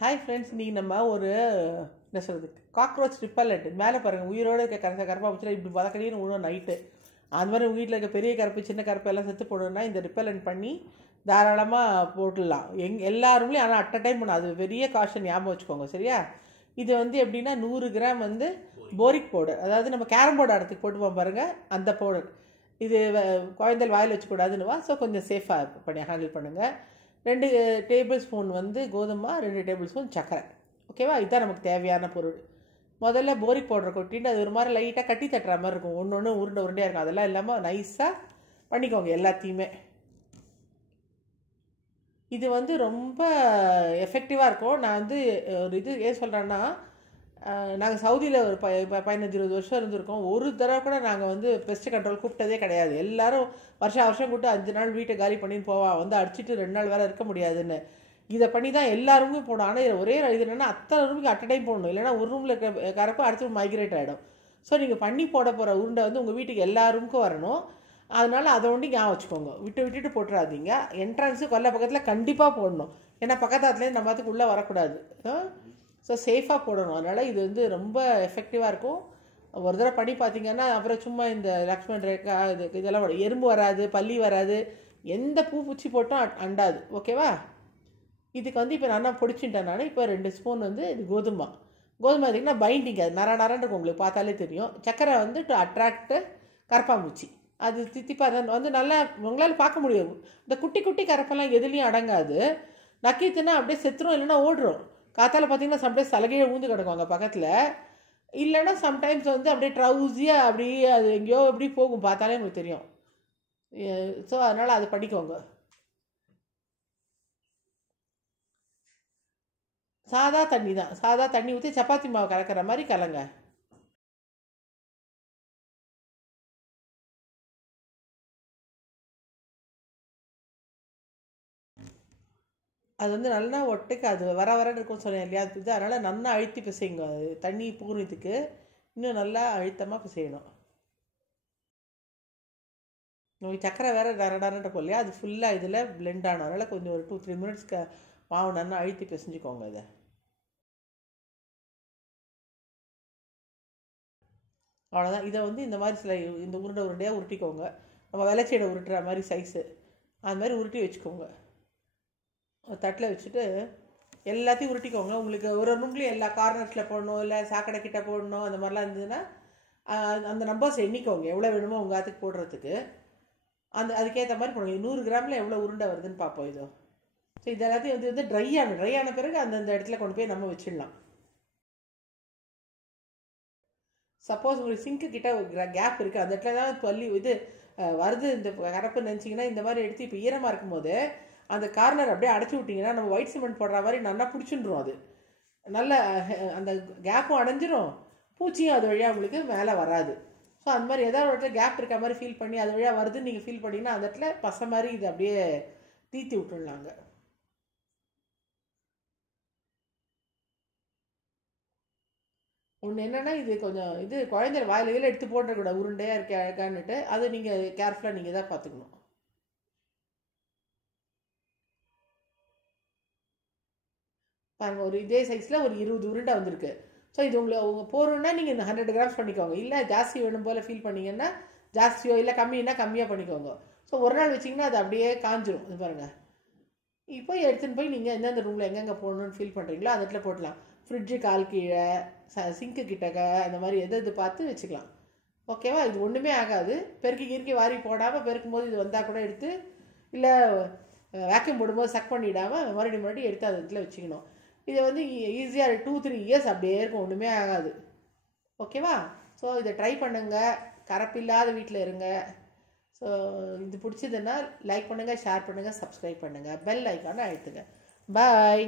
Hi friends, இன்றைக்கி நம்ம ஒரு என்ன சொல்கிறது காக்ரோச் ரிப்பல்லண்ட் மேலே பாருங்கள் உயிரோடு இருக்க கரப்பாக வச்சுனா இப்படி வதக்கடின்னு விழும் நைட்டு. அந்த மாதிரி உங்கள் வீட்டில் இருக்க பெரிய கருப்பு சின்ன கருப்பு எல்லாம் செத்து போடணுன்னா இந்த ரிப்பல்லண்ட் பண்ணி தாராளமாக போட்டுடலாம். எல்லா ரூம்லேயும். ஆனால் அட் அ டைம் பண்ணணும், அது பெரிய காஷன், ஞாபகம் வச்சுக்கோங்க சரியா. இது எப்படின்னா 100 கிராம் போரிக் பவுடர், அதாவது நம்ம கேரம் போர்டு ஆடுறதுக்கு போட்டுப்போம் பாருங்கள் அந்த பவுடர். இது குழந்தைகள் வாயில் வச்சுக்கூடாதுன்னுவா, ஸோ கொஞ்சம் சேஃபாக பண்ணி ஹேண்டில் பண்ணுங்கள். 2 டேபிள் ஸ்பூன் கோதுமை, 2 டேபிள் ஸ்பூன் சர்க்கரை. ஓகேவா, இதுதான் நமக்கு தேவையான பொருள். முதல்ல போரிக் பவுடர் கொட்டிட்டு அது ஒரு மாதிரி லைட்டாக கட்டி தட்டுற மாதிரி இருக்கும், ஒன்று உருண்டையாக இருக்கும். அதெல்லாம் இல்லாமல் நைஸாக பண்ணிக்கோங்க எல்லாத்தையுமே. இது ரொம்ப எஃபெக்டிவாக இருக்கும். நான் ஒரு இது ஏன் சொல்கிறேன்னா, நாங்கள் சவுதியில் ஒரு 15-20 வருஷம் இருந்திருக்கோம். ஒரு தடவை கூட நாங்கள் பெஸ்ட் கண்ட்ரோல் கூப்பிட்டதே கிடையாது. எல்லோரும் வருஷம் கூப்பிட்டு 5 நாள் வீட்டை காலி பண்ணின்னு போவான், அடிச்சுட்டு 2 நாள் வேறு இருக்க முடியாதுன்னு. இதை பண்ணி தான் எல்லா ரூமும் போடும். ஆனால் ஒரே இது என்னென்னா அத்தனை ரூமுக்கு அட் அ டைம் போடணும், இல்லைனா ஒரு ரூமில் இருக்க கரப்பு அடுத்த மைக்ரேட் ஆகிடும். ஸோ நீங்கள் பண்ணி போட போகிற உருண்டை உங்கள் வீட்டுக்கு எல்லா ரூமுக்கும் வரணும். அதனால் அதை ஞாபகம் வச்சுக்கோங்க, விட்டுட்டு போட்டுறாதீங்க. என்ட்ரன்ஸு கொல்லை பக்கத்தில் கண்டிப்பாக போடணும், ஏன்னா பக்கத்தாத்துலேருந்து நம்ம அதுக்கு உள்ளே வரக்கூடாது. ஸோ சேஃபாக போடணும். அதனால் இது ரொம்ப எஃபெக்டிவாக இருக்கும். ஒரு தடவை பண்ணி பார்த்தீங்கன்னா அப்புறம் சும்மா இந்த லக்ஷ்மண் ரேகா இதெல்லாம் எறும்பு வராது, பல்லி வராது, எந்த பூச்சி போட்டும் அண்டாது. ஓகேவா. இதுக்கு இப்போ நான் பொடிச்சுட்டேன். நான் இப்போ 2 ஸ்பூன் இது கோதுமை பார்த்திங்கன்னா பைண்டிங், அது நரன்னு இருக்கும், உங்களுக்கு பார்த்தாலே தெரியும். சக்கரை டு அட்ராக்ட் கரப்பாம்பூச்சி. அது தித்திப்பாக நல்லா உங்களால் பார்க்க முடியும். இந்த குட்டி குட்டி கரப்பெல்லாம் எதுலேயும் அடங்காது. நக்கித்துனா அப்படியே செத்துரும், இல்லைன்னா ஓடுறோம். காத்தால் பார்த்தீங்கன்னா சம்டைம்ஸ் தலைகையை ஊந்து கிடக்கும் அங்கே பக்கத்தில், இல்லைன்னா சம்டைம்ஸ் அப்படியே ட்ரௌசியாக அப்படியே அது எங்கேயோ எப்படி போகும், பார்த்தாலே உங்களுக்கு தெரியும். ஸோ அதனால் அது பண்ணிக்கோங்க. சாதா தண்ணி தான், சாதா தண்ணி ஊற்றி சப்பாத்தி மாவு கலக்கிற மாதிரி கலங்க. அது நல்லா ஒட்டுக்கு அது வரன்னு இருக்கும்னு சொன்னேன் இல்லையா, அது அதனால் நல்லா அழுத்தி பிசைங்க. அது தண்ணி பூர்ணத்துக்கு இன்னும் நல்லா அழுத்தமாக பிசையணும். உங்களுக்கு சக்கரை வேறு டரன்னு இருக்கும் இல்லையா, அது ஃபுல்லாக இதில் பிளெண்ட் ஆகணும். அதனால் கொஞ்சம் ஒரு 2-3 மினிட்ஸ்க்கு மாவு நல்லா அழுத்தி பிசைஞ்சிக்கோங்க. இதை அவ்வளோதான். இதை இந்த மாதிரி இந்த உருண்டையாக உருட்டிக்கோங்க. நம்ம வெள்ளச்சீடை உருட்டுற மாதிரி சைஸு அது மாதிரி உருட்டி வச்சுக்கோங்க. தட்டில் வச்சுட்டு எல்லாத்தையும் உருட்டிக்கோங்க. உங்களுக்கு ஒரு ரூம்லேயும் எல்லா கார்னர்ஸில் போடணும், இல்லை சாக்கடை கிட்ட போடணும், அந்த மாதிரிலாம் இருந்ததுன்னா அந்த நம்பர்ஸ் எண்ணிக்கோங்க, எவ்வளோ வேணுமோ உங்கள் ஆத்துக்கு போடுறதுக்கு. அதுக்கேற்ற மாதிரி போடுங்க. 100 கிராமில் எவ்வளோ உருண்டை வருதுன்னு பார்ப்போம். இதோ ஸோ இது எல்லாத்தையும் ட்ரை ஆன பிறகு அந்தந்த இடத்துல கொண்டு போய் நம்ம வச்சிடலாம். சப்போஸ் உங்களுக்கு சிங்க்கு கிட்ட ஒரு கேப் இருக்குது, அந்த இடத்துல தான் பள்ளி வருது இந்த கரப்பு நினச்சிங்கன்னா இந்த மாதிரி எடுத்து இப்போ ஈரமாக இருக்கும்போது அந்த கார்னர் அப்படியே அடைச்சி விட்டிங்கன்னா நம்ம ஒயிட் சிமெண்ட் போடுற மாதிரி நல்லா பிடிச்சிட்டுரும். அது நல்ல அந்த கேப்பும் அடைஞ்சிரும், பூச்சியும் அது வழியாக உங்களுக்கு மேலே வராது. ஸோ அந்த மாதிரி ஏதாவது ஒரு இடத்துல கேப் இருக்க மாதிரி ஃபீல் பண்ணி அது வழியாக வருதுன்னு நீங்கள் ஃபீல் பண்ணிங்கன்னா அந்த இடத்துல பசை மாதிரி இது அப்படியே தீத்தி விட்டுடலாங்க. ஒன்று என்னென்னா இது கொஞ்சம் குழந்தைய வாயில எடுத்து போட்டுறக்கூடாது, உருண்டையாக இருக்க அழகான்னுட்டு. அது நீங்கள் கேர்ஃபுல்லாக நீங்கள் தான் பார்த்துக்கணும். பாருங்கள், ஒரு இதே சைஸில் ஒரு 20 உருண்டை வந்திருக்கு. ஸோ இது உங்களுக்கு போகிறோன்னா நீங்கள் இந்த 100 கிராம்ஸ் பண்ணிக்கோங்க. இல்லை ஜாஸ்தி வேணும் போல் ஃபீல் பண்ணிங்கன்னா ஜாஸ்தியோ, இல்லை கம்மின்னா கம்மியாக பண்ணிக்கோங்க. ஸோ ஒரு நாள் வச்சிங்கன்னா அது அப்படியே காஞ்சிரும். இது பாருங்கள். இப்போ எடுத்துன்னு போய் நீங்கள் எந்தெந்த ரூமில் எங்கெங்கே போடணுன்னு ஃபீல் பண்ணுறீங்களோ அந்த இடத்துல போடலாம். ஃப்ரிட்ஜு கால் கீழே, சிங்க்கு கிட்டக்க, அந்த மாதிரி எது பார்த்து வச்சுக்கலாம். ஓகேவா. இது ஒன்றுமே ஆகாது. பெருக்கி வாரி போடாமல் பெருக்கும் போது இது வந்தால் கூட எடுத்து, இல்லை வேக்யூம் போடும்போது சக் பண்ணிடாமல் மறுபடியும் எடுத்து அந்த இடத்துல வச்சுக்கணும். இதை ஈஸியாக 2-3 இயர்ஸ் அப்படியே இருக்கும், ஒன்றுமே ஆகாது. ஓகேவா. ஸோ இதை ட்ரை பண்ணுங்கள், கரப்பில்லாத வீட்டில் இருங்க. ஸோ இது பிடிச்சதுன்னா லைக் பண்ணுங்கள், ஷேர் பண்ணுங்கள், சப்ஸ்கிரைப் பண்ணுங்கள், பெல் ஐக்கானை அழுத்துங்க. பாய்.